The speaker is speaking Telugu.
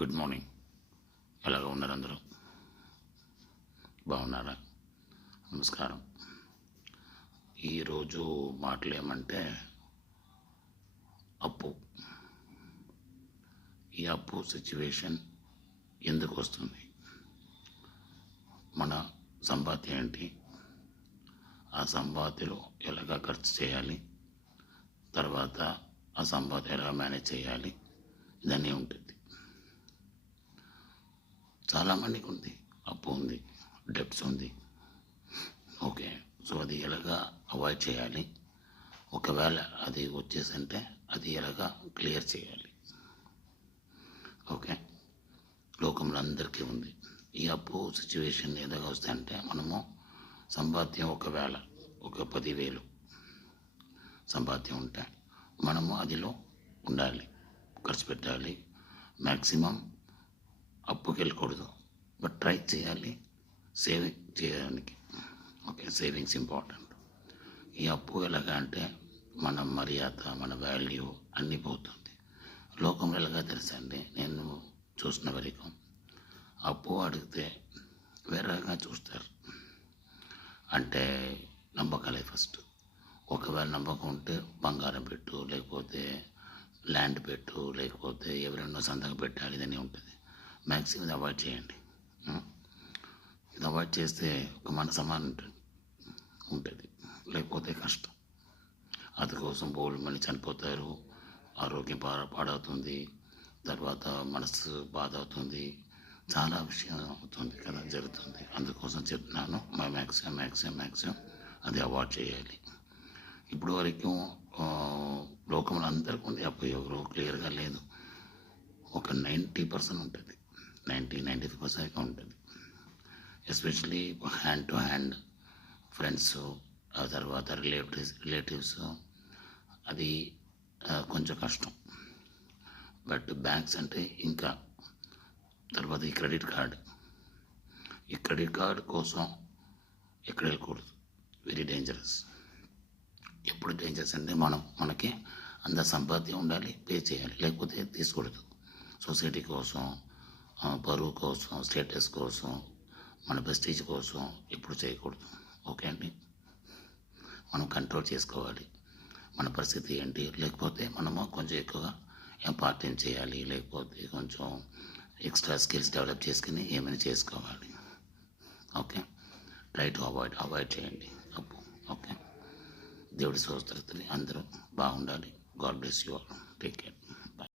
Good morning. ఎలాగ ఉన్నారు అందరూ? బాగున్నారా? నమస్కారం. ఈరోజు మాటలు ఏమంటే అప్పు. ఈ అప్పు సిచ్యువేషన్ ఎందుకు వస్తుంది? మన సంపాద్యం ఏంటి? ఆ సంపాద్యలో ఎలాగ ఖర్చు చేయాలి? తర్వాత ఆ సంపాద ఎలా మేనేజ్ చేయాలి? ఇదన్నీ ఉంటుంది. చాలామందికి ఉంది. అప్పు ఉంది డెప్ట్స్ ఉంది. ఓకే. సో అది ఎలాగా అవాయిడ్ చేయాలి? ఒకవేళ అది వచ్చేసంటే అది ఎలాగా క్లియర్ చేయాలి? ఓకే. లోకంలో అందరికీ ఉంది. ఈ అప్పు సిచ్యువేషన్ వస్తే అంటే మనము సంపాద్యం ఒకవేళ ఒక పదివేలు సంపాద్యం ఉంటే మనము అదిలో ఉండాలి. ఖర్చు పెట్టాలి. మ్యాక్సిమం అప్పుకి వెళ్ళకూడదు. బట్ ట్రై చేయాలి. సేవింగ్ చేయడానికి. Okay savings important. ఈ అప్పు ఎలాగా అంటే మన మర్యాద మన వాల్యూ అన్నీ పోతుంది. లోకంలో ఎలాగా తెలుసండి నేను చూసిన వరకు అప్పు అడిగితే వేరేగా చూస్తారు. అంటే నమ్మకాలే ఫస్ట్. ఒకవేళ నమ్మకం ఉంటే బంగారం పెట్టు లేకపోతే ల్యాండ్ పెట్టు లేకపోతే ఎవరైనా సంతకం పెట్టాలి ఇదని ఉంటుంది. మ్యాక్సిమం ఇది అవాయిడ్ చేయండి ఇది అవాయిడ్ చేస్తే ఒక మన సమానం ఉంటుంది. లేకపోతే కష్టం. అందుకోసం బోల్డ్ మంది చనిపోతారు. ఆరోగ్యం పా పాడవుతుంది. తర్వాత మనసు బాధ అవుతుంది చాలా విషయం అవుతుంది కదా జరుగుతుంది. అందుకోసం చెప్తున్నాను. మా మ్యాక్సిమం మ్యాక్సిమం మ్యాక్సిమం అది అవాయిడ్ చేయాలి. ఇప్పుడు వరకు లోకంలో అందరికీ ఉంది అప్పు ఎవరు క్లియర్గా లేదు. ఒక నైంటీ పర్సెంట్ ఉంటుంది. నైంటీ నైంటీ ఫైవ్ పర్సెంట్ ఉంటుంది. Especially hand to hand friends ఆ తర్వాత రిలేటివ్స్ రిలేటివ్స్ అది కొంచెం కష్టం. బట్ బ్యాంక్స్ అంటే ఇంకా తర్వాత ఈ క్రెడిట్ కార్డ్. ఈ క్రెడిట్ కార్డ్ కోసం ఎక్కడ వెళ్ళకూడదు. వెరీ డేంజరస్ ఎప్పుడు డేంజరస్ అంటే మనం మనకి అంత సంపాద్యం ఉండాలి పే చేయాలి లేకపోతే తీసుకోకూడదు. సొసైటీ కోసం పరువు కోసం స్టేటస్ కోసం మన ప్రెస్టీజ్ కోసం ఎప్పుడు చేయకూడదు. ఓకే అండి? మనం కంట్రోల్ చేసుకోవాలి. మన పరిస్థితి ఏంటి? లేకపోతే మనము కొంచెం ఎక్కువగా ఇంపార్టెంట్ చేయాలి. లేకపోతే కొంచెం ఎక్స్ట్రా స్కిల్స్ డెవలప్ చేసుకుని ఏమైనా చేసుకోవాలి. Okay try to avoid avoid చేయండి. అప్పు ఓకే దేవుడి సోదరులు అందరూ బాగుండాలి. God bless you all take care